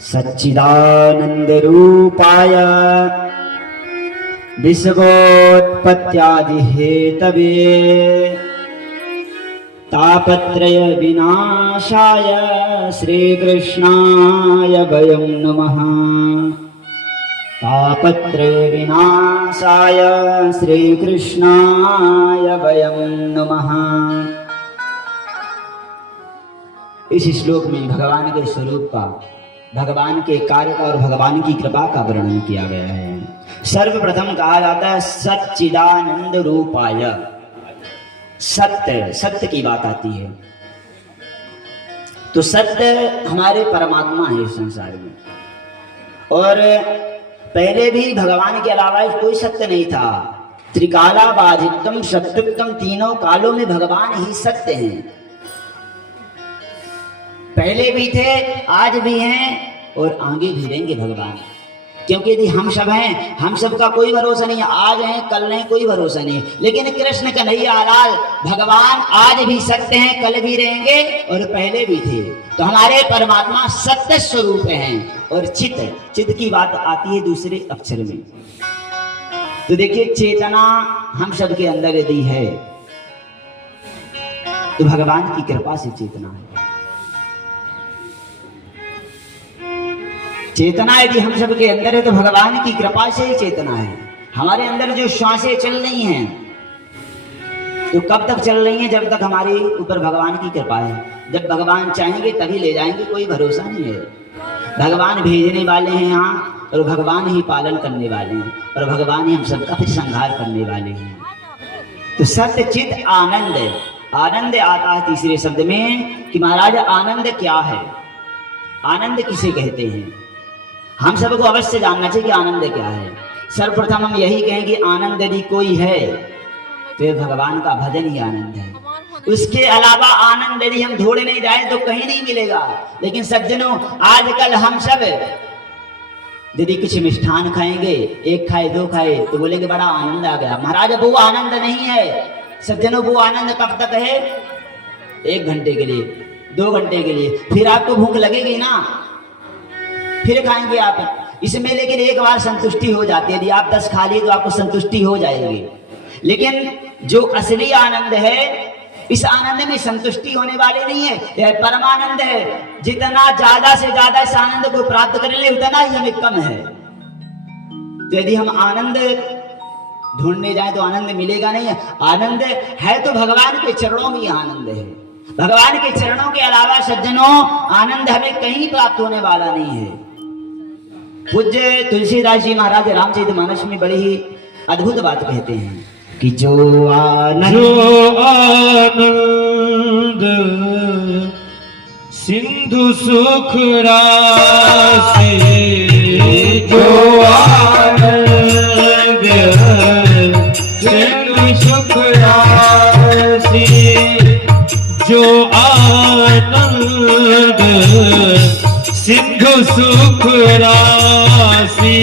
सच्चिदानंद रूपाय विश्वोत्पत्त्यादि Hathaway तापत्रय विनाशाय श्रीकृष्णाय वयं नमः। तापत्रय विनाशाय श्रीकृष्णाय वयं नमः। इस श्लोक में भगवान के स्वरूप का, भगवान के कार्य का और भगवान की कृपा का वर्णन किया गया है। सर्वप्रथम कहा जाता है सच्चिदानंद रूपाय। सत्य, सत्य की बात आती है तो सत्य हमारे परमात्मा है इस संसार में। और पहले भी भगवान के अलावा कोई सत्य नहीं था। त्रिकालाबाधितम सत्युक्तम, तीनों कालों में भगवान ही सत्य हैं। पहले भी थे, आज भी हैं और आगे भी रहेंगे भगवान। क्योंकि यदि हम सब हैं, हम सब का कोई भरोसा नहीं है। आज हैं, कल नहीं, कोई भरोसा नहीं। लेकिन कृष्ण कन्हैया लाल भगवान आज भी सत्य हैं, कल भी रहेंगे और पहले भी थे। तो हमारे परमात्मा सत्य स्वरूप हैं। और चित, चित की बात आती है दूसरे अक्षर में। तो देखिए, चेतना हम सब के अंदर यदि है तो भगवान की कृपा से चेतना है। चेतना यदि हम सब के अंदर है तो भगवान की कृपा से ही चेतना है। हमारे अंदर जो श्वासें चल रही हैं तो कब तक चल रही हैं? जब तक हमारे ऊपर भगवान की कृपा है। जब भगवान चाहेंगे तभी ले जाएंगे, कोई भरोसा नहीं है। भगवान भेजने वाले हैं यहाँ और भगवान ही पालन करने वाले हैं और भगवान ही हम सबका फिर संहार करने वाले हैं। तो सत्य चित आनंद, आनंद आता है तीसरे शब्द में कि महाराज आनंद क्या है, आनंद किसे कहते हैं। हम सबको अवश्य जानना चाहिए कि आनंद क्या है। सर्वप्रथम हम यही कहें कि आनंद यदि कोई है तो ये भगवान का भजन ही आनंद है। उसके अलावा आनंद यदि हम ढूंढ नहीं जाए तो कहीं नहीं मिलेगा। लेकिन सज्जनों, आजकल हम सब यदि कुछ मिष्ठान खाएंगे, एक खाए दो खाए तो बोलेंगे बड़ा आनंद आ गया। महाराज वो आनंद नहीं है सज्जनों। वो आनंद कब तक है? 1 घंटे के लिए, 2 घंटे के लिए, फिर आपको भूख लगेगी ना, फिर खाएंगे आप इसमें। लेकिन एक बार संतुष्टि हो जाती है। यदि आप 10 खा लिए तो आपको संतुष्टि हो जाएगी। लेकिन जो असली आनंद है, इस आनंद में संतुष्टि होने वाली नहीं है। यह परमानंद है। जितना ज्यादा से ज्यादा इस आनंद को प्राप्त कर ले उतना ही हमें कम है। तो यदि हम आनंद ढूंढने जाए तो आनंद मिलेगा नहीं। आनंद है तो भगवान के चरणों में आनंद है। भगवान के चरणों के अलावा सज्जनों आनंद हमें कहीं प्राप्त होने वाला नहीं है। पूज्य तुलसीदास जी महाराज रामचरितमानस में बड़ी ही अद्भुत बात कहते हैं कि जो आनंद सिंधु सुख राशि, जो आनंद सिंधु सुख राशि, जो आनंद सिंधु सुख राशि,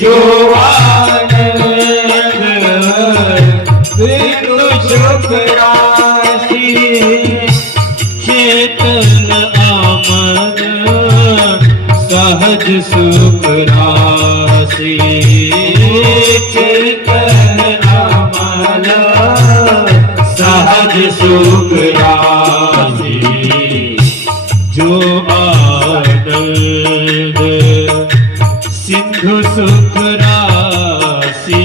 जो आनंद सिंधु सुख राशि, चेतन आमन सहज सुख राशि, चेतन आमन सहज सुख राशि, जो आनंद सिंधु सुख राशि,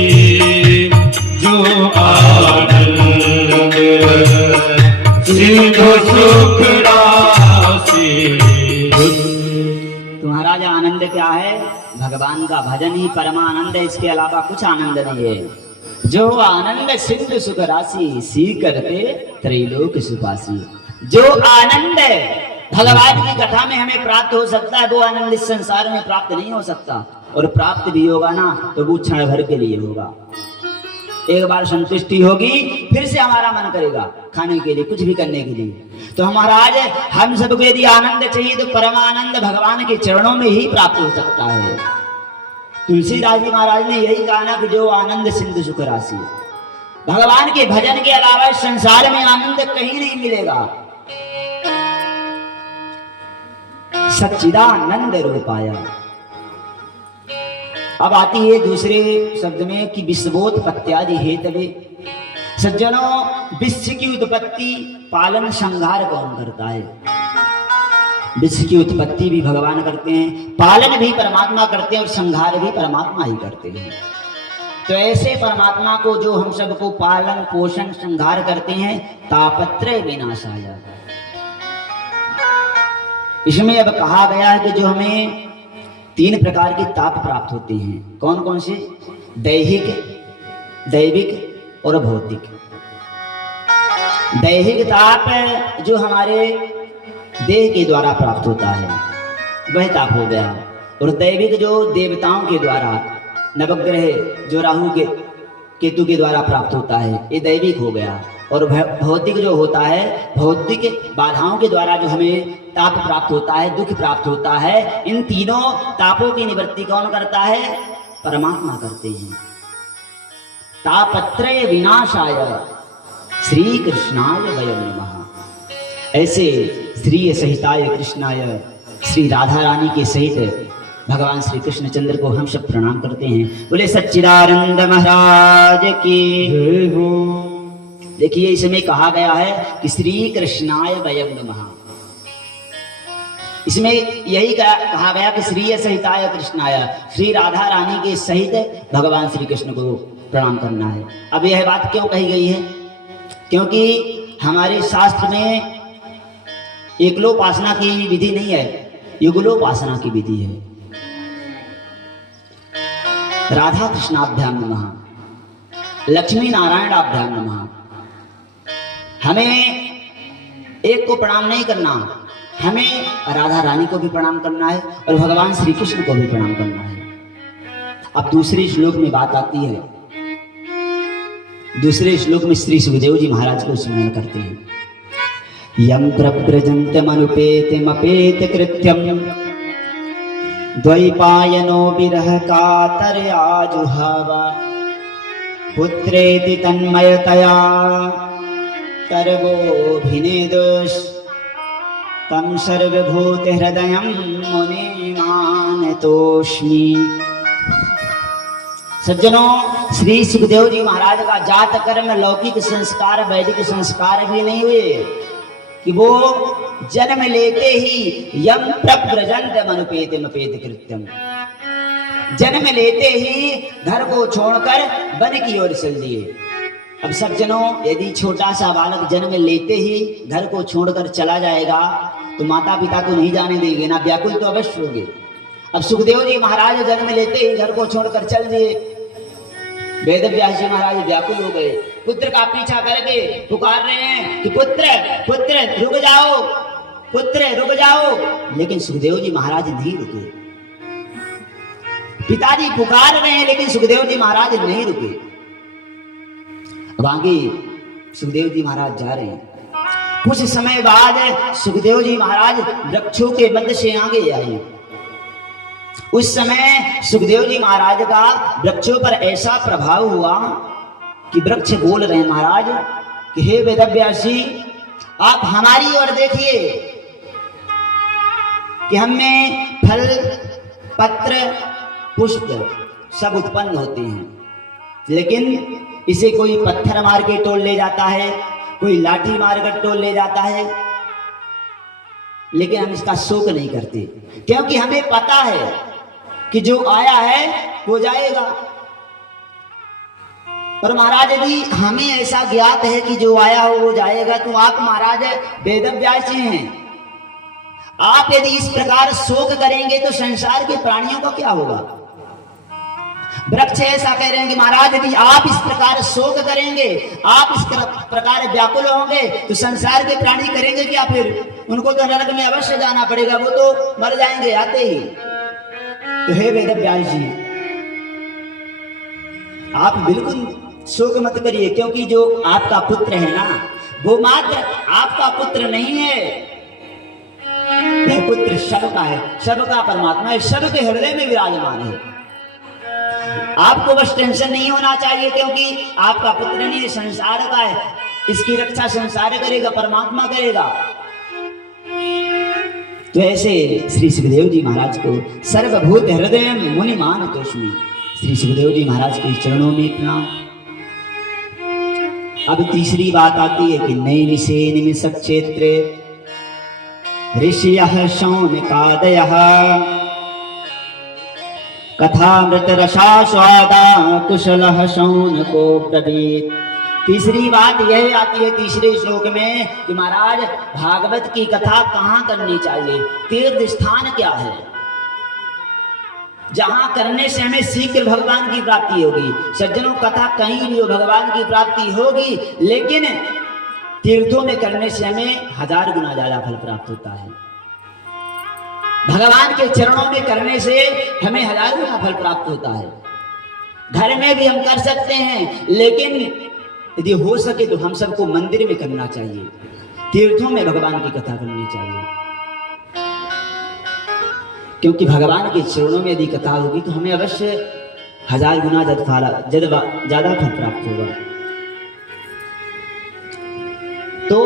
जो आनंद सिंधु सुख राशि। तुम्हारा आनंद क्या है? भगवान का भजन ही परमानंद है। इसके अलावा कुछ आनंद नहीं है। जो आनंद सिंधु सुख राशि, सी करते त्रैलोक सुपासी। जो आनंद भगवान की कथा में हमें प्राप्त हो सकता है वो आनंद इस संसार में प्राप्त नहीं हो सकता। और प्राप्त भी होगा ना तो वो क्षण भर के लिए होगा। एक बार संतुष्टि होगी फिर से हमारा मन करेगा खाने के लिए, कुछ भी करने के लिए। तो महाराज हम सबको यदि आनंद चाहिए तो परमानंद भगवान के चरणों में ही प्राप्त हो सकता है। तुलसीदास जी महाराज ने यही कहा ना कि जो आनंद सिंधु सुख राशि। भगवान के भजन के अलावा इस संसार में आनंद कहीं नहीं मिलेगा। सच्चिदानंद रूपाय। अब आती है दूसरे शब्द में कि विश्वोत्पत्त्यादि हेतवे। सज्जनों, विश्व की उत्पत्ति पालन संहार कौन करता है? विश्व की उत्पत्ति भी भगवान करते हैं, पालन भी परमात्मा करते हैं और संहार भी परमात्मा ही करते हैं। तो ऐसे परमात्मा को जो हम सबको पालन पोषण संहार करते हैं, तापत्रय विनाशाय। इसमें अब कहा गया है कि जो हमें 3 प्रकार के ताप प्राप्त होते हैं। कौन कौन से? दैहिक, दैविक और भौतिक। दैहिक ताप जो हमारे देह के द्वारा प्राप्त होता है वह ताप हो गया, और दैविक जो देवताओं के द्वारा, नवग्रह जो राहु के केतु के द्वारा प्राप्त होता है, ये दैविक हो गया। और भौतिक जो होता है, भौतिक बाधाओं के द्वारा जो हमें ताप प्राप्त होता है, दुख प्राप्त होता है, इन तीनों तापों की निवृत्ति कौन करता है? परमात्मा करते हैं। तापत्रय विनाशाय श्री कृष्णाय वयं नमः। ऐसे श्री सहिताय कृष्णाय, श्री राधा रानी के सहित भगवान श्री कृष्णचंद्र को हम सब प्रणाम करते हैं। बोले सच्चिदानंद महाराज की जय हो। देखिए, इसमें कहा गया है कि श्री कृष्णाय वयं नमः। इसमें यही कहा गया कि श्री सहिताय कृष्णाय, श्री राधा रानी के सहित भगवान श्री कृष्ण को प्रणाम करना है। अब यह बात क्यों कही गई है? क्योंकि हमारे शास्त्र में एकलोपासना की विधि नहीं है, युगलोपासना की विधि है। राधा कृष्णाभ्याम नमः, लक्ष्मी नारायणाभ्याम नमः। हमें एक को प्रणाम नहीं करना, हमें राधा रानी को भी प्रणाम करना है और भगवान श्री कृष्ण को भी प्रणाम करना है। अब दूसरे श्लोक में बात आती है। दूसरे श्लोक में श्री सुखदेव जी महाराज को स्मरण करते हैं। यं प्रव्रजन्तमनुपेतमपेत कृत्यं द्वैपायनो विरह कातर्याजुहाव पुत्रेति तन्मयतया सर्वोऽभिनेदुष तं सर्वभूतहृदयं मुनिमानतोऽस्मि। सज्जनों, श्री सुखदेव जी महाराज का जात कर्म लौकिक संस्कार वैदिक संस्कार भी नहीं हुए कि वो जन्म लेते ही यम प्रव्रजन्तमनुपेतमपेत कृत्यम, जन्म लेते ही घर को छोड़कर वन की ओर चल दिए। अब सज्जनों, यदि छोटा सा बालक जन्म लेते ही घर को छोड़कर चला जाएगा तो माता पिता तो नहीं जाने देंगे ना, व्याकुल तो अवश्य होंगे। अब सुखदेव जी महाराज जन्म लेते ही घर को छोड़कर चल दिए। वेद व्यास जी महाराज व्याकुल हो गए, पुत्र का पीछा करके पुकार रहे हैं कि पुत्र पुत्र रुक जाओ, पुत्र रुक जाओ, लेकिन सुखदेव जी महाराज नहीं रुके। पिताजी पुकार रहे हैं लेकिन सुखदेव जी महाराज नहीं रुके। अब आगे सुखदेव जी महाराज जा रहे हैं। कुछ समय बाद सुखदेव जी महाराज वृक्षों के मध्य से आगे आए। उस समय सुखदेव जी महाराज का वृक्षों पर ऐसा प्रभाव हुआ कि वृक्ष बोल रहे हैं महाराज कि हे वेदव्यास जी, आप हमारी ओर देखिए कि हमें फल पत्र पुष्प सब उत्पन्न होते हैं, लेकिन इसे कोई पत्थर मार के तोड़ ले जाता है, कोई लाठी मारकर तोड़ ले जाता है, लेकिन हम इसका शोक नहीं करते क्योंकि हमें पता है कि जो आया है वो जाएगा। और महाराज यदि हमें ऐसा ज्ञात है कि जो आया हो वो जाएगा, तो आप महाराज वेदव्यास जी हैं, आप यदि इस प्रकार शोक करेंगे तो संसार के प्राणियों का क्या होगा? वृक्ष ऐसा कह रहे हैं कि महाराज यदि आप इस प्रकार शोक करेंगे, आप इस प्रकार व्याकुल होंगे तो संसार के प्राणी करेंगे क्या? फिर उनको तो नरक में अवश्य जाना पड़ेगा, वो तो मर जाएंगे आते ही। तो हे वेदव्यास जी, आप बिल्कुल शोक मत करिए, क्योंकि जो आपका पुत्र है ना, वो मात्र आपका पुत्र नहीं है, वह पुत्र सबका है, सबका परमात्मा है, सबके हृदय में विराजमान है। आपको बस टेंशन नहीं होना चाहिए, क्योंकि आपका पुत्र नहीं, संसार का है, इसकी रक्षा संसार करेगा, परमात्मा करेगा। तो ऐसे श्री सुखदेव जी महाराज को सर्वभूत हृदय मुनि मान तोष्मी, श्री सुखदेव जी महाराज के चरणों में प्रणाम। अब तीसरी बात आती है कि नैमिषे निमिष क्षेत्रे ऋषयः शौनकादयः कथामृत रसास्वादा कुशलः शौनको ब्रवीत। तीसरी बात यह आती है तीसरे श्लोक में कि महाराज भागवत की कथा कहाँ करनी चाहिए, तीर्थ स्थान क्या है जहां करने से हमें शीघ्र भगवान की प्राप्ति होगी। सज्जनों, कथा कहीं भी हो भगवान की प्राप्ति होगी, लेकिन तीर्थों में करने से हमें 1000 गुना ज्यादा फल प्राप्त होता है। भगवान के चरणों में करने से हमें 1000 गुना फल प्राप्त होता है। घर में भी हम कर सकते हैं, लेकिन यदि हो सके तो हम सबको मंदिर में करना चाहिए, तीर्थों में भगवान की कथा करनी चाहिए, क्योंकि भगवान के चरणों में यदि कथा होगी तो हमें अवश्य 1000 गुना ज्यादा फल प्राप्त होगा। तो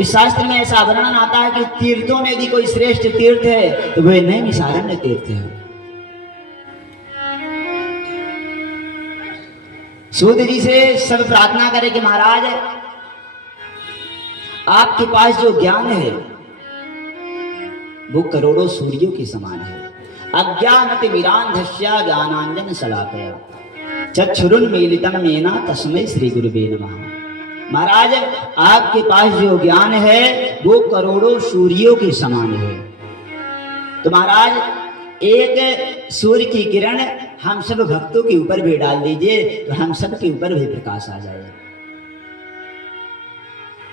इस शास्त्र में ऐसा वर्णन आता है कि तीर्थों में यदि कोई श्रेष्ठ तीर्थ है तो वह नैमिषारण्य तीर्थ है। सूत जी से सब प्रार्थना करें कि महाराज आपके पास जो ज्ञान है वो करोड़ों सूर्यों के समान है। अज्ञानतिमिरान्धस्य ज्ञानांजन शलाकया चक्षुरुन्मीलितं येन तस्मै श्री गुरुवे नमः। महाराज आपके पास जो ज्ञान है वो करोड़ों सूर्यों के समान है। तो महाराज एक सूर्य की किरण हम सब भक्तों के ऊपर भी डाल दीजिए तो हम सब के ऊपर भी प्रकाश आ जाए।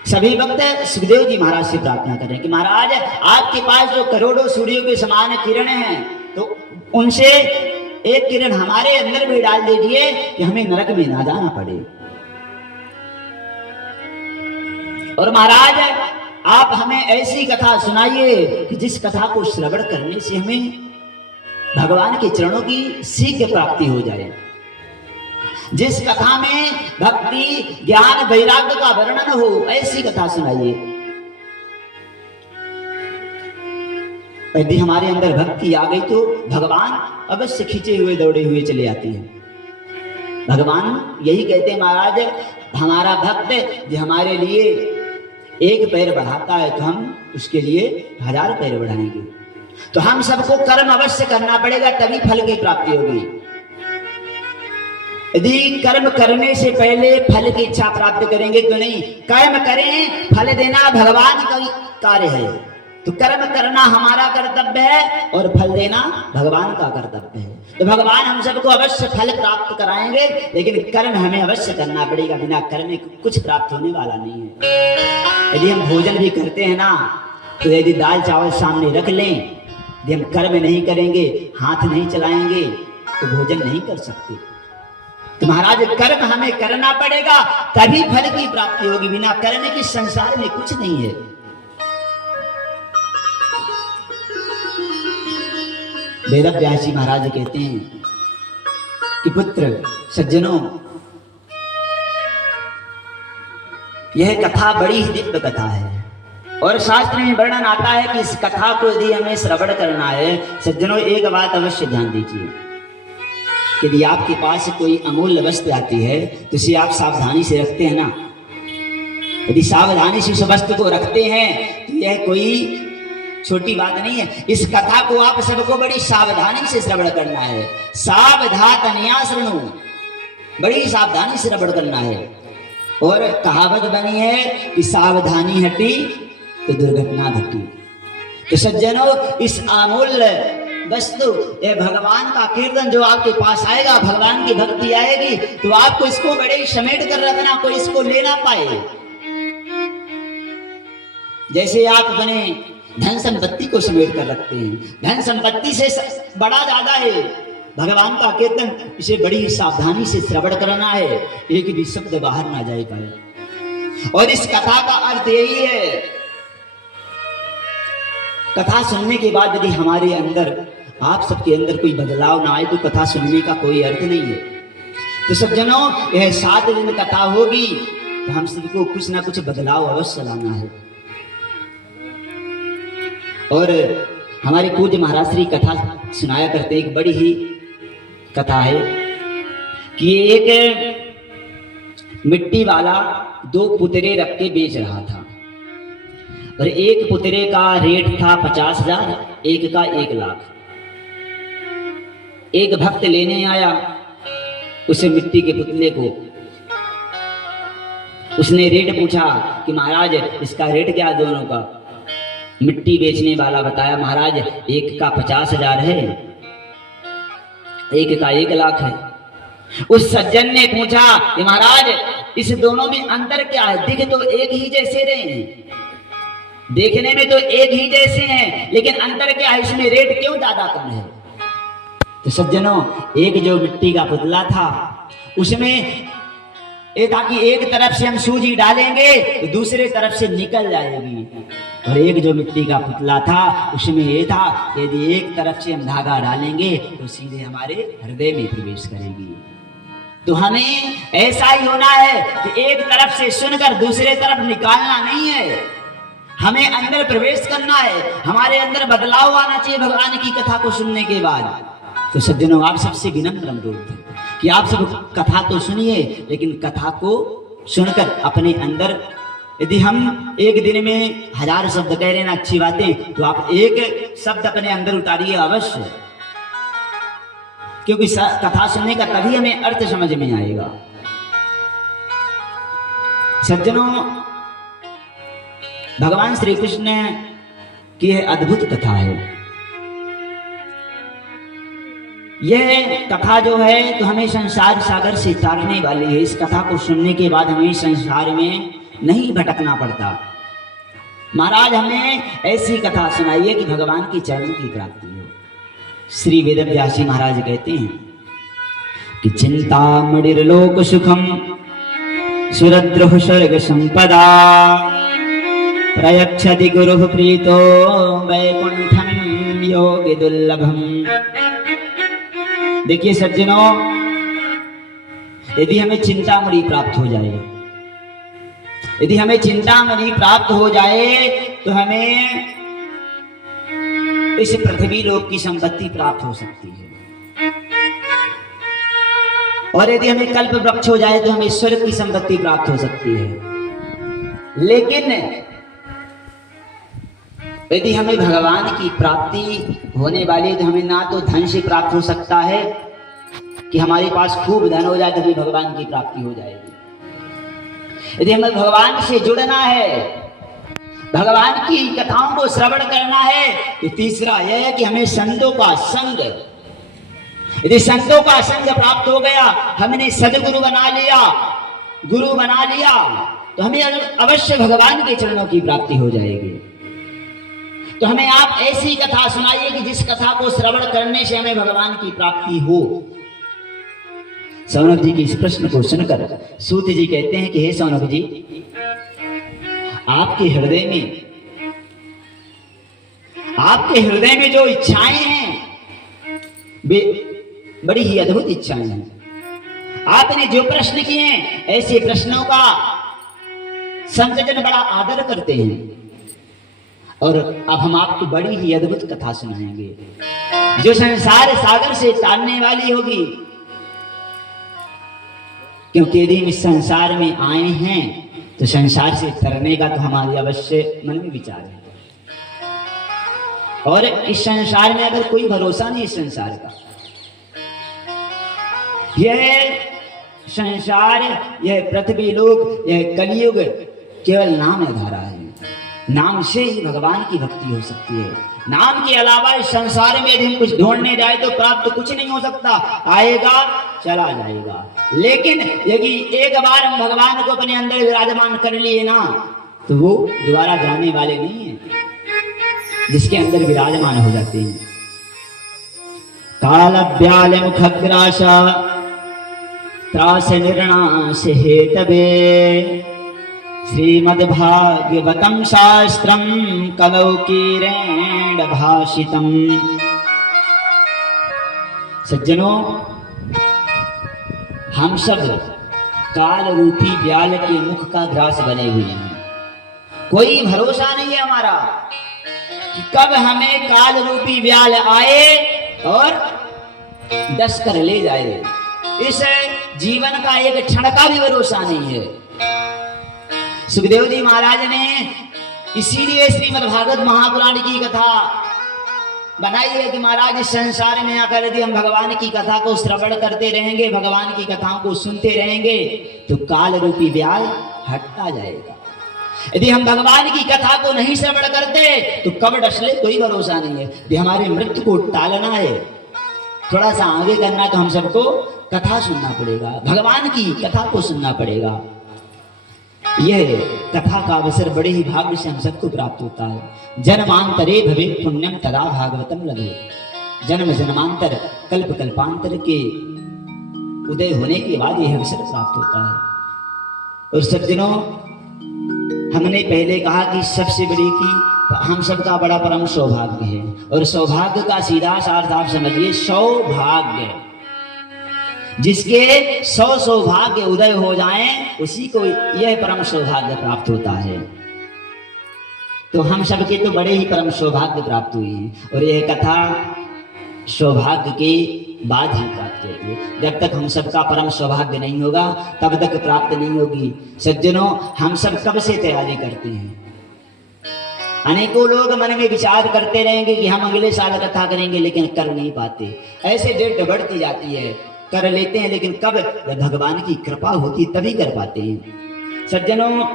सभी भक्त सुखदेव जी महाराज से प्रार्थना करें कि महाराज आपके पास जो करोड़ों सूर्यों के समान किरण हैं तो उनसे एक किरण हमारे अंदर भी डाल दीजिए कि हमें नरक में ना जाना पड़े। और महाराज आप हमें ऐसी कथा सुनाइए कि जिस कथा को श्रवण करने से हमें भगवान के चरणों की शीघ्र प्राप्ति हो जाए, जिस कथा में भक्ति ज्ञान वैराग्य का वर्णन हो, ऐसी कथा सुनाइए। यदि हमारे अंदर भक्ति आ गई तो भगवान अवश्य खींचे हुए दौड़े हुए चले आते हैं। भगवान यही कहते हैं महाराज हमारा भक्त जो हमारे लिए एक पैर बढ़ाता है तो हम उसके लिए 1000 पैर बढ़ाएंगे। तो हम सबको कर्म अवश्य करना पड़ेगा, तभी फल की प्राप्ति होगी। यदि कर्म करने से पहले फल की इच्छा प्राप्त करेंगे तो नहीं। कर्म करें, फल देना भगवान का कार्य है। तो कर्म करना हमारा कर्तव्य है और फल देना भगवान का कर्तव्य है। तो भगवान हम सबको अवश्य फल प्राप्त कराएंगे, लेकिन कर्म हमें अवश्य करना पड़ेगा। बिना कर्म कुछ प्राप्त होने वाला नहीं है। यदि हम भोजन भी करते हैं ना, तो यदि दाल चावल सामने रख लें, यदि हम कर्म नहीं करेंगे, हाथ नहीं चलाएंगे, तो भोजन नहीं कर सकते। तो महाराज कर्म हमें करना पड़ेगा, तभी फल की प्राप्ति होगी। बिना कर्म के संसार में कुछ नहीं है। वेदव्यास जी महाराज कहते हैं कि पुत्र सज्जनों, यह कथा बड़ी ही दिव्य कथा है और शास्त्र में वर्णन आता है कि इस कथा को यदि हमें श्रवण करना है, सज्जनों एक बात अवश्य ध्यान दीजिए, यदि आपके पास कोई अमूल्य वस्तु आती है तो इसे आप सावधानी से रखते हैं ना। यदि सावधानी से उस वस्तु को रखते हैं तो यह कोई छोटी बात नहीं है। इस कथा को आप सबको बड़ी सावधानी से श्रवण करना है। सावधातनिया शृणु, बड़ी सावधानी से श्रवण करना है। और कहावत बनी है कि सावधानी हटी तो दुर्घटना घटी। तो सज्जनों, इस अमूल्य वस्तु ये भगवान का कीर्तन जो आपके पास आएगा, भगवान की भक्ति आएगी, तो आपको इसको बड़े समेट कर रखना, कोई इसको ले ना पाए। जैसे आप अपने धन संपत्ति को समेट कर रखते हैं, धन संपत्ति से बड़ा ज्यादा है भगवान का कीर्तन। इसे बड़ी सावधानी से श्रवण करना है, एक भी शब्द बाहर ना जाए पाए। और इस कथा का अर्थ यही है, कथा सुनने के बाद यदि हमारे अंदर, आप सबके अंदर कोई बदलाव ना आए तो कथा सुनने का कोई अर्थ नहीं है। तो सज्जनों, यह 7 दिन कथा होगी तो हम सबको कुछ ना कुछ बदलाव अवश्य लाना है। और हमारे पूज्य महाराज श्री कथा सुनाया करते, एक बड़ी ही कथा है कि एक मिट्टी वाला 2 पुतरे रख के बेच रहा था, और एक पुतरे का रेट था 50,000, एक का 1 लाख। एक भक्त लेने आया उसे मिट्टी के पुतले को, उसने रेट पूछा कि महाराज इसका रेट क्या दोनों का? मिट्टी बेचने वाला बताया महाराज एक का 50,000 है, एक का 1 लाख है। उस सज्जन ने पूछा कि महाराज इस दोनों में अंतर क्या है? दिख तो एक ही जैसे रहे हैं, देखने में तो एक ही जैसे हैं, लेकिन अंतर क्या है, इसमें रेट क्यों ज्यादा कम है? तो सज्जनों, एक जो मिट्टी का पुतला था उसमें ये था कि एक तरफ से हम सूजी डालेंगे तो दूसरे तरफ से निकल जाएगी, और एक जो मिट्टी का पुतला था उसमें ये था कि यदि एक तरफ से हम धागा डालेंगे तो सीधे हमारे हृदय में प्रवेश करेगी। तो हमें ऐसा ही होना है कि एक तरफ से सुनकर दूसरे तरफ निकालना नहीं है, हमें अंदर प्रवेश करना है, हमारे अंदर बदलाव आना चाहिए भगवान की कथा को सुनने के बाद। तो सज्जनों, आप सबसे विनम्र अनुरोध है कि आप सब कथा तो सुनिए, लेकिन कथा को सुनकर अपने अंदर, यदि हम एक दिन में 1000 शब्द कह रहे हैं अच्छी बातें, तो आप एक शब्द अपने अंदर उतारिए अवश्य, क्योंकि कथा सुनने का तभी हमें अर्थ समझ में आएगा। सज्जनों, भगवान श्री कृष्ण की अद्भुत कथा है। यह कथा जो है तो हमें संसार सागर से तारने वाली है। इस कथा को सुनने के बाद हमें संसार में नहीं भटकना पड़ता। महाराज हमें ऐसी कथा सुनाइए कि भगवान की चरणों की प्राप्ति हो। श्री वेदव्यास जी महाराज कहते हैं कि चिंतामणिर्लोक सुखम सुरद्रुः स्वर्ग संपदा प्रयच्छति गुरुः प्रीतो वैकुंठम योगी दुर्लभम। देखिए सज्जनों, यदि हमें चिंतामणि प्राप्त हो जाए, यदि हमें चिंतामणि प्राप्त हो जाए तो हमें इस पृथ्वी लोक की संपत्ति प्राप्त हो सकती है, और यदि हमें कल्प वृक्ष हो जाए तो हमें स्वर्ग की संपत्ति प्राप्त हो सकती है। लेकिन यदि हमें भगवान की प्राप्ति होने वाली है तो हमें ना तो धन से प्राप्त हो सकता है कि हमारे पास खूब धन हो जाए तो हमें भगवान की प्राप्ति हो जाएगी। यदि हमें भगवान से जुड़ना है, भगवान की कथाओं को श्रवण करना है, तो तीसरा यह है कि हमें संतों का संग, यदि संतों का संग प्राप्त हो गया, हमने सदगुरु बना लिया, गुरु बना लिया, तो हमें अवश्य भगवान के चरणों की प्राप्ति हो जाएगी। तो हमें आप ऐसी कथा सुनाइए कि जिस कथा को श्रवण करने से हमें भगवान की प्राप्ति हो। सौनक जी के इस प्रश्न को सुनकर सूत जी कहते हैं कि हे सौनक जी, आपके हृदय में जो इच्छाएं हैं वे बड़ी ही अद्भुत इच्छाएं हैं। आपने जो प्रश्न किए हैं, ऐसे प्रश्नों का संतजन बड़ा आदर करते हैं, और अब हम आपको बड़ी ही अद्भुत कथा सुनाएंगे जो संसार सागर से तारने वाली होगी। क्योंकि यदि हम इस संसार में आए हैं तो संसार से तरने का तो हमारे अवश्य मन में विचार है, और इस संसार में अगर कोई भरोसा नहीं, इस संसार का, यह संसार, यह पृथ्वी लोक, यह कलियुग केवल नाम आधारा है। नाम से ही भगवान की भक्ति हो सकती है। नाम के अलावा इस संसार में यदि हम कुछ ढूंढने जाए तो प्राप्त कुछ नहीं हो सकता, आएगा चला जाएगा। लेकिन यदि एक बार हम भगवान को अपने अंदर विराजमान कर लिए ना, तो वो दोबारा जाने वाले नहीं है, जिसके अंदर विराजमान हो जाते हैं। काल व्याल मुखग्रासा त्रास निर्णास हेतवे श्रीमद्भागवतं शास्त्रं कलौकीरेण भाषितम्। सज्जनों, हम सब काल रूपी व्याल के मुख का ग्रास बने हुए हैं। कोई भरोसा नहीं है हमारा, कि कब हमें काल रूपी व्याल आए और डस कर ले जाए। इस जीवन का एक क्षण का भी भरोसा नहीं है। सुखदेव जी महाराज ने इसीलिए श्रीमद् भागवत महापुराण की कथा बनाई है कि महाराज इस संसार में आकर यदि हम भगवान की कथा को श्रवण करते रहेंगे, भगवान की कथाओं को सुनते रहेंगे तो काल रूपी व्याल हटता जाएगा। यदि हम भगवान की कथा को नहीं श्रवण करते तो कब डसले कोई भरोसा नहीं है। यदि हमारे मृत्यु को टालना है, थोड़ा सा आगे करना, तो हम सबको कथा सुनना पड़ेगा, भगवान की कथा को सुनना पड़ेगा। यह कथा का अवसर बड़े ही भाग्य से हम सबको प्राप्त होता है। जन्मांतरे भवे पुण्यम तदा भागवतम लभे। जन्म जन्मांतर कल्प कल्पांतर के उदय होने के बाद यह अवसर प्राप्त होता है। और सज्जनों, हमने पहले कहा कि सबसे बड़ी की हम सबका बड़ा परम सौभाग्य है। और सौभाग्य का सीधा सा अर्थ आप समझिए, सौभाग्य। जिसके 100 सौभाग्य उदय हो जाएं, उसी को यह परम सौभाग्य प्राप्त होता है। तो हम सबके तो बड़े ही परम सौभाग्य प्राप्त हुए हैं। और यह कथा सौभाग्य के बाद ही प्राप्त होती है। जब तक हम सबका परम सौभाग्य नहीं होगा तब तक प्राप्त नहीं होगी। सज्जनों, हम सब कब से तैयारी करते हैं। अनेकों लोग मन में विचार करते रहेंगे कि हम अगले साल कथा करेंगे, लेकिन कर नहीं पाते। ऐसे डेट बढ़ती जाती है, कर लेते हैं, लेकिन कब भगवान की कृपा होती तभी कर पाते हैं। सज्जनों,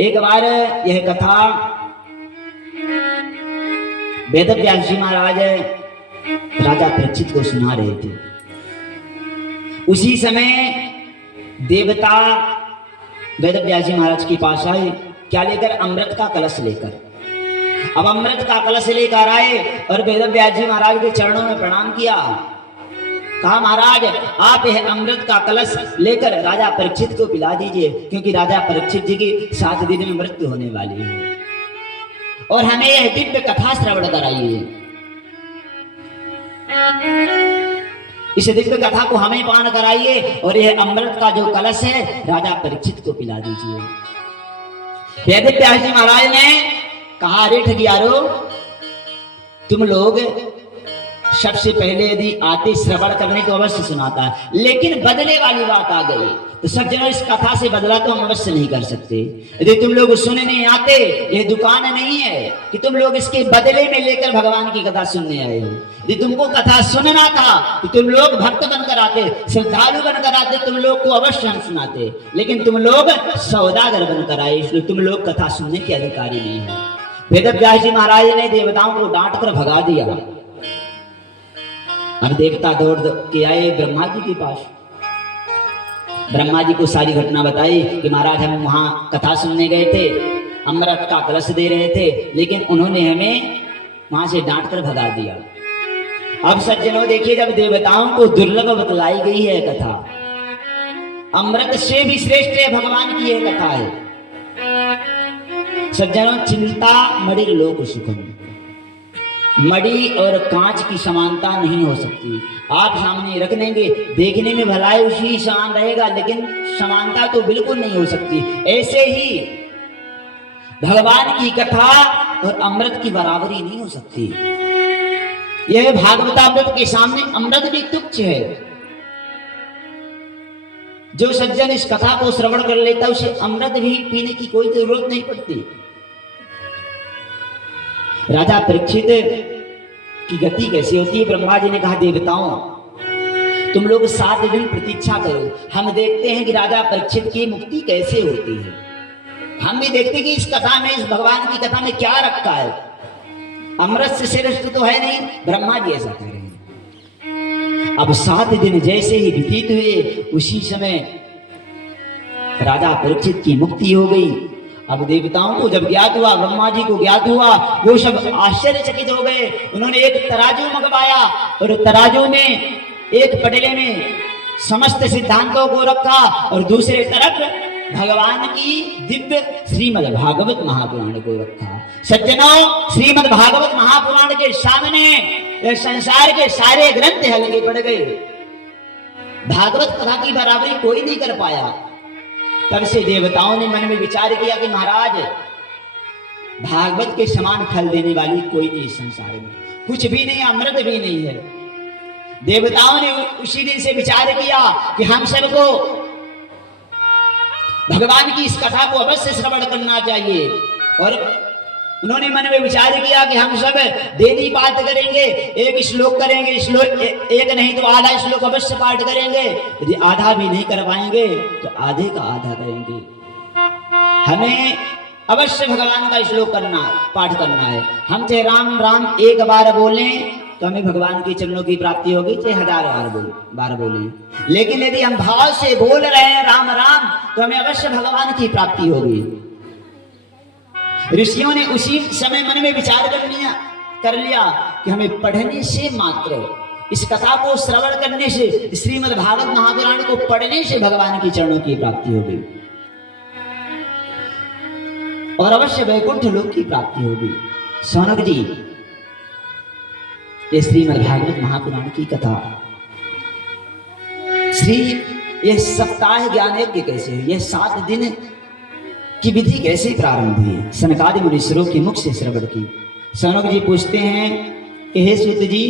एक बार यह कथा वेदव्यास जी महाराज राजा परीक्षित को सुना रहे थे। उसी समय देवता वेदव्यास जी महाराज के पास आए, क्या लेकर? अमृत का कलश लेकर। अब अमृत का कलश लेकर आए और वेदव्यास जी महाराज के चरणों में प्रणाम किया। कहा, महाराज आप यह अमृत का कलश लेकर राजा परीक्षित को पिला दीजिए, क्योंकि राजा परीक्षित जी की 7 दिन में मृत्यु होने वाली है, और हमें यह दिव्य कथा श्रवण कराइए। इस दिव्य कथा को हमें पान कराइए, और यह अमृत का जो कलश है राजा परीक्षित को पिला दीजिए। वेदव्यास जी महाराज ने कहा, अरे ठगियारो, तुम लोग सबसे पहले यदि आते श्रवण करने को अवश्य सुनाता है, लेकिन बदले वाली बात आ गई तो सज्जनों, इस कथा से बदला तो हम अवश्य नहीं कर सकते। यदि तुम लोग सुनने आते, ये दुकान नहीं है कि तुम लोग इसके बदले में लेकर भगवान की कथा सुनने आए हो। यदि तुमको कथा सुनना था तो तुम लोग भक्त बनकर आते, श्रद्धालु बनकर आते, तुम लोग को अवश्य हम सुनाते, लेकिन तुम लोग सौदागर बनकर आए, इसलिए तुम लोग कथा सुनने के अधिकारी नहीं हो। वेदव्यास जी महाराज ने देवताओं को डांट कर भगा दिया। अब देवता दौड़ के आए ब्रह्मा जी के पास। ब्रह्मा जी को सारी घटना बताई कि महाराज हम वहां कथा सुनने गए थे, अमृत का कलश दे रहे थे, लेकिन उन्होंने हमें वहां से डांट कर भगा दिया। अब सज्जनों देखिए, जब देवताओं को दुर्लभ बतलाई गई है कथा, अमृत से भी श्रेष्ठ है भगवान की यह कथा है। सज्जनों, चिंता मणि लोक सुखम, मणि और कांच की समानता नहीं हो सकती। आप सामने रख लेंगे, देखने में भलाई उसी समान रहेगा, लेकिन समानता तो बिल्कुल नहीं हो सकती। ऐसे ही भगवान की कथा और अमृत की बराबरी नहीं हो सकती। यह भागवतामृत के सामने अमृत भी तुच्छ है। जो सज्जन इस कथा को श्रवण कर लेता, उसे अमृत भी पीने की कोई जरूरत नहीं पड़ती। राजा परीक्षित की गति कैसी होती है? ब्रह्मा जी ने कहा, देवताओं तुम लोग 7 दिन प्रतीक्षा करो, हम देखते हैं कि राजा परीक्षित की मुक्ति कैसे होती है। हम भी देखते हैं कि इस कथा में, इस भगवान की कथा में क्या रखा है। अमृत से श्रेष्ठ तो है नहीं, ब्रह्मा जी ऐसा कह रहे हैं। अब 7 दिन जैसे ही व्यतीत हुए, उसी समय राजा परीक्षित की मुक्ति हो गई। अब देवताओं को जब ज्ञात हुआ, ब्रह्मा जी को ज्ञात हुआ, वो सब आश्चर्यचकित हो गए। उन्होंने एक तराजू मंगवाया और तराजू में एक पटेले में समस्त सिद्धांतों को रखा और दूसरे तरफ भगवान की दिव्य श्रीमद् भागवत महापुराण को रखा। सज्जनों, श्रीमद् भागवत महापुराण के सामने संसार के सारे ग्रंथ हल्के पड़ गए। भागवत कथा की बराबरी कोई नहीं कर पाया। तब से देवताओं ने मन में विचार किया कि महाराज भागवत के समान फल देने वाली कोई नहीं इस संसार में, कुछ भी नहीं, अमृत भी नहीं है। देवताओं ने उसी दिन से विचार किया कि हम सबको भगवान की इस कथा को अवश्य श्रवण करना चाहिए, और उन्होंने मन में विचार किया कि हम सब देवी पाठ करेंगे, एक श्लोक करेंगे, श्लोक एक नहीं तो आधा श्लोक अवश्य पाठ करेंगे, यदि आधा भी नहीं कर पाएंगे तो आधे का आधा करेंगे। हमें अवश्य भगवान का श्लोक करना, पाठ करना है। हम चाहे राम राम एक बार बोलें तो हमें भगवान के चरणों की प्राप्ति होगी, चाहे 1000 बार बोलें, लेकिन यदि हम भाव से बोल रहे हैं राम राम तो हमें अवश्य भगवान की प्राप्ति होगी। ऋषियों ने उसी समय मन में विचार कर लिया कि हमें पढ़ने से मात्र, इस कथा को श्रवण करने से, श्रीमद् भागवत महापुराण को पढ़ने से भगवान की चरणों की प्राप्ति होगी और अवश्य वैकुंठ लोक की प्राप्ति होगी। सौनक जी, ये श्रीमद् भागवत महापुराण की कथा, ये सप्ताह ज्ञान यज्ञ कैसे है, यह 7 दिन की विधि कैसे प्रारंभ हुई, सनकादि मुनीश्वरों के मुख से श्रवण की। सौनक जी पूछते हैं कि हे सूत जी,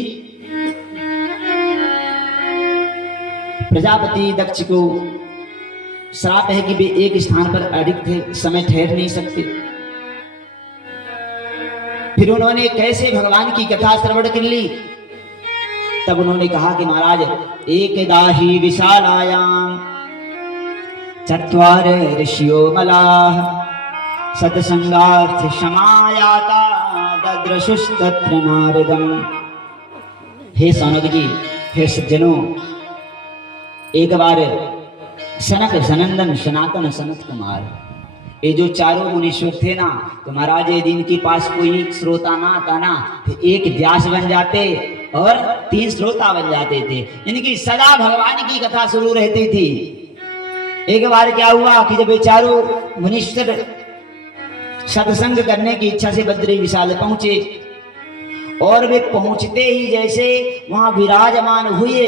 प्रजापति दक्ष को श्राप है कि वे एक स्थान पर अधिक समय ठहर नहीं सकते, फिर उन्होंने कैसे भगवान की कथा श्रवण कर ली? तब उन्होंने कहा कि महाराज, एकदाही विशालायाम चत्वार ऋषियो मलाः सत्संगार्थ समायाता ददृशुस्तत्र नारदम्। हे सौनक जी, हे सज्जनों, एक बार सनक सनंदन सनातन सनत कुमार, ये जो चारों मुनीश्वर थे ना, तो महाराज यदि इनके पास कोई श्रोता ना आता ना तो एक व्यास बन जाते और 3 श्रोता बन जाते थे। इनकी सदा भगवान की कथा शुरू रहती थी। एक बार क्या हुआ कि जब ये चारों मुनीश्वर सत्संग करने की इच्छा से बद्री विशाल पहुंचे, और वे पहुंचते ही जैसे वहां विराजमान हुए,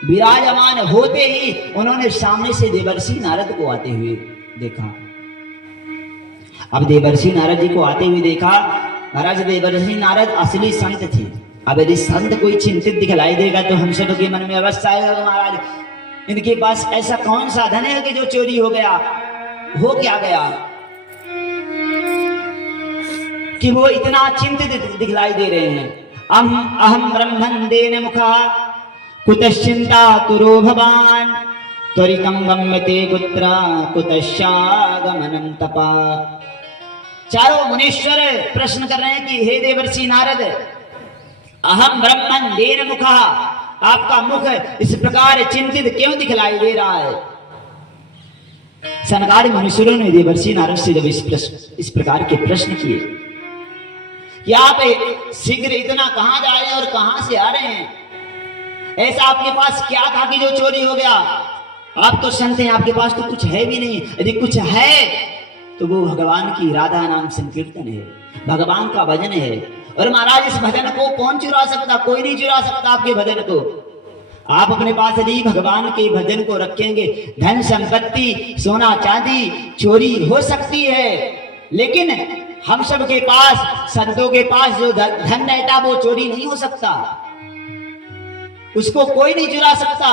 विराजमान होते ही उन्होंने सामने से देवर्षि नारद को आते हुए देखा। अब देवर्षि नारद जी को आते हुए देखा, महाराज देवर्षि नारद असली संत थे। अब यदि संत कोई चिंतित दिखलाई देगा तो हम सब के मन में अवश्य आएगा, महाराज इनके पास ऐसा कौन सा धन है कि जो चोरी हो गया, हो क्या गया कि वो इतना चिंतित दिखलाई दे रहे हैं। अहम ब्रह्मन् देन मुखा कुतश्चिंता तुरो भवान त्वरितं गम्यते कुत्र कुतश्चागमनं तपा। चारों मुनीश्वर प्रश्न कर रहे हैं कि हे देवर्षि नारद, अहम ब्रह्मन् देन मुखा, आपका मुख इस प्रकार चिंतित क्यों दिखलाई दे रहा है? सनकादि मुनीश्वरों ने देवर्षि नारद से जब इस प्रकार के प्रश्न किए कि आप शीघ्र इतना कहां जा रहे हैं और कहां से आ रहे हैं, ऐसा आपके पास क्या था कि जो चोरी हो गया? आप तो संत हैं, आपके पास तो कुछ है भी नहीं, यदि कुछ है तो वो भगवान की राधा नाम संकीर्तन है, भगवान का भजन है। और महाराज इस भजन को कौन चुरा सकता? कोई नहीं चुरा सकता आपके भजन को। आप अपने पास यदि भगवान के भजन को रखेंगे, धन संपत्ति सोना चांदी चोरी हो सकती है, लेकिन हम सब के पास, संतों के पास जो धन रहता वो चोरी नहीं हो सकता, उसको कोई नहीं चुरा सकता।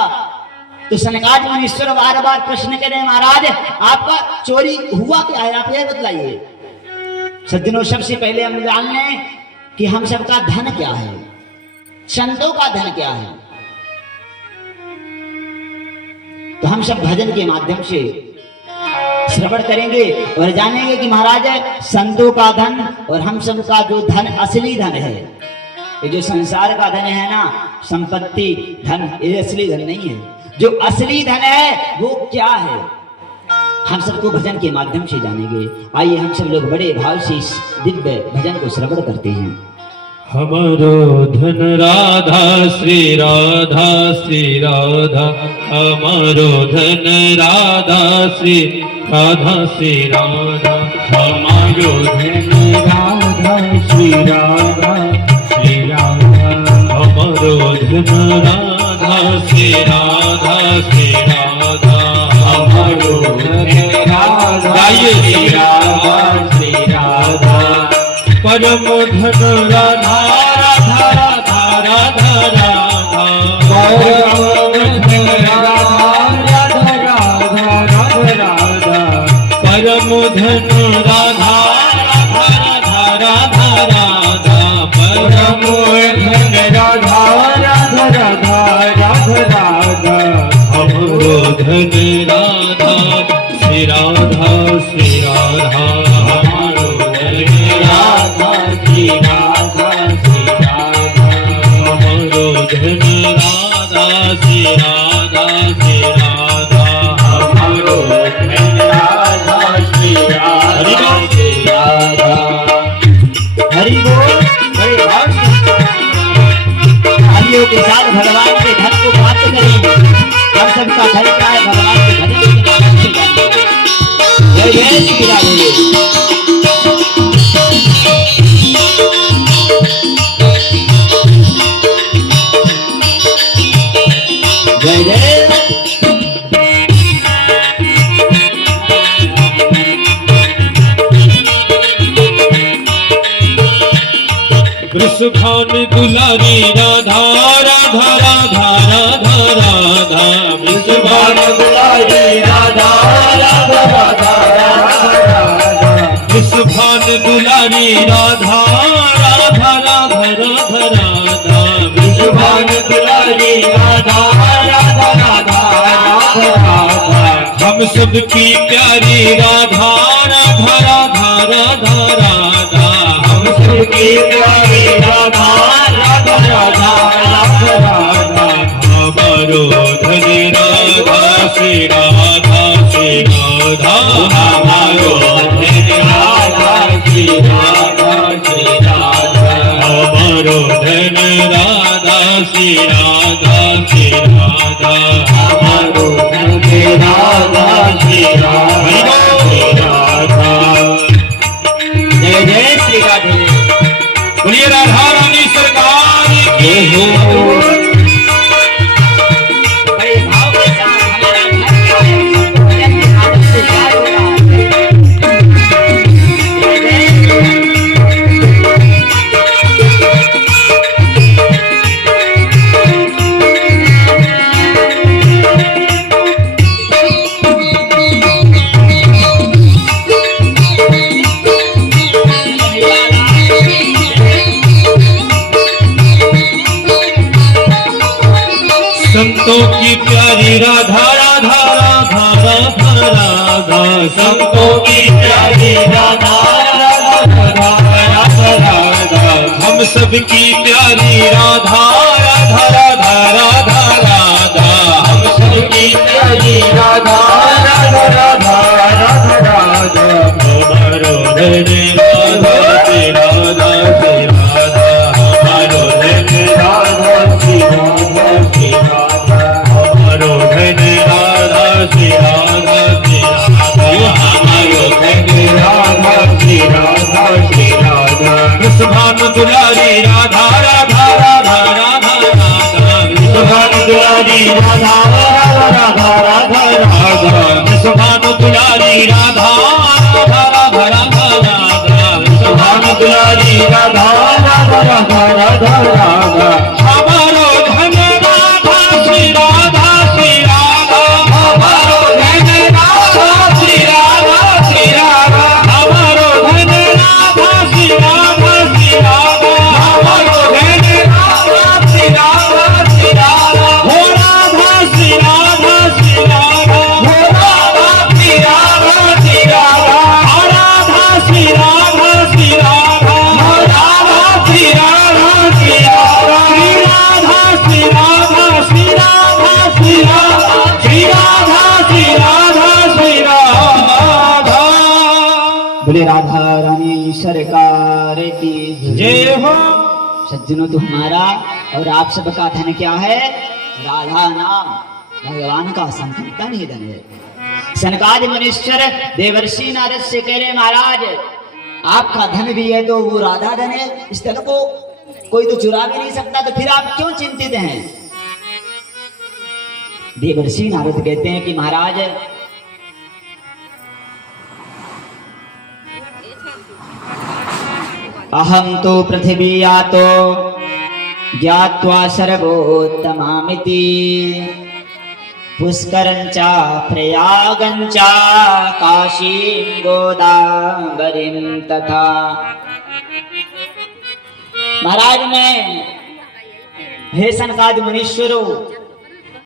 तो सनकादि मुनीश्वर बार बार प्रश्न करें, महाराज आपका चोरी हुआ क्या है, आप यह बतलाइए। सज्जनों, सबसे पहले हम जान लें कि हम सबका धन क्या है, संतों का धन क्या है। तो हम सब भजन के माध्यम से श्रवण करेंगे और जानेंगे कि महाराज संतों का धन और हम सब का जो धन असली धन है, ये जो संसार का धन है ना, संपत्ति धन, ये असली धन नहीं है। जो असली धन है वो क्या है, हम सबको भजन के माध्यम से जानेंगे। आइए हम सब लोग बड़े भाव से इस दिव्य भजन को श्रवण करते हैं। हमारो धन राधा श्री राधा श्री राधा, हमारो धन राधा श्री राधा श्री राधा, हमारो धन राधा श्री राधा श्री राधा, हमारो धन राधा श्री राधा श्री राधा, हमारो धन राधा श्री राधा परम धन राधा राधा राधा राधा राधा परम धन राधा राधा राधा राधा राधा परम धन राधा राधा राधा राधा परम धन राधा राधा राधा राधा राधा हमरो धन राधा श्री राधा श्री राधा हमारो धन राधा श्री राधा श्री राधा हमरो धन राधा श्री राधा श्री राधा हमारो धन राधा श्री राधा श्री राधा हरि बोल। बड़े भाव से हरियों के साथ भगवान के धन को प्राप्त करें। हम सबका धन क्या है? भगवान के धन के नाम से जानते हैं। जय जय श्री राधे। जय जय वृषभान दुलारी राधा राधा राधा राधा राधा वृषभान दुलारी राधा राधा राधा राधा राधा वृषभान दुलारी राधा राधा राधा राधा राधा वृषभान दुलारी राधा राधा राधा राधा राधा हम सबकी प्यारी राधा राधा राधा राधा राधा हम सबकी प्यारी राधा राधा राधा राधा राधा हमारो धन राधा श्री राधा श्री राधा हमारो धन राधा श्री राधा श्री राधा हमारो धन राधा श्री राधा श्री राधा हमारो धन राधा श्री राधा श्री राधा जय जय श्री राधे। बोलिए राधा रानी सरकार की हो। बड़े भाव के साथ हमारा धन क्या है? भजन के माध्यम से क्या होगा? जय जय संतों की प्यारी राधा राधा राधा राधा राधा संतों की प्यारी राधा राधा राधा राधा राधा हम सबकी प्यारी राधा राधा राधा राधा राधा हम सबकी प्यारी राधा राधा राधा राधा राधा हमारो धन राधा श्री राधा श्री राधा हमारो धन राधा श्री राधा श्री राधा हमारो धन राधा श्री राधा श्री राधा हमारो धन राधा श्री राधा श्री राधा वृषभान दुलारी राधा राधा राधा राधा राधा सुभान दुलारी राधा राधा राधा राधा वृषभान दुलारी राधा राधा राधा राधा राधा सुभान दुलारी राधा राधा राधा राधा राधा हमारो धन राधा श्री राधा श्री राधा हमारो धन राधा श्री राधा श्री राधा हमारो धन राधा श्री राधा श्री राधा हमारो धन राधा श्री राधा श्री राधा हो राधा श्री राधा श्री राधा हो राधा श्री राधा श्री राधा राधा श्री राधा श्री राधा हो राधा श्री राधा श्री राधा श्री राधा श्री राधा श्री राधा श्री राधा श्री राधा श्री राधा बोले राधा रानी सरकार की जय हो। सज्जनों, तो हमारा और आप सबका धन क्या है? राधा नाम, भगवान का संकीर्तन ही धन है। सनकादि मुनीश्वर देवर्षि नारद से कह रहे, महाराज आपका धन भी है तो वो राधा धन है, इस धन को कोई तो चुरा भी नहीं सकता, तो फिर आप क्यों चिंतित हैं? देवर्षि नारद कहते हैं कि महाराज अहम तो पृथिवीयातो ज्ञात्वा सर्वोत्तमामिति पुष्करञ्च प्रयागञ्च काशीं गोदावरीं तथा। महाराज मैं हे सनकादि मुनीश्वरों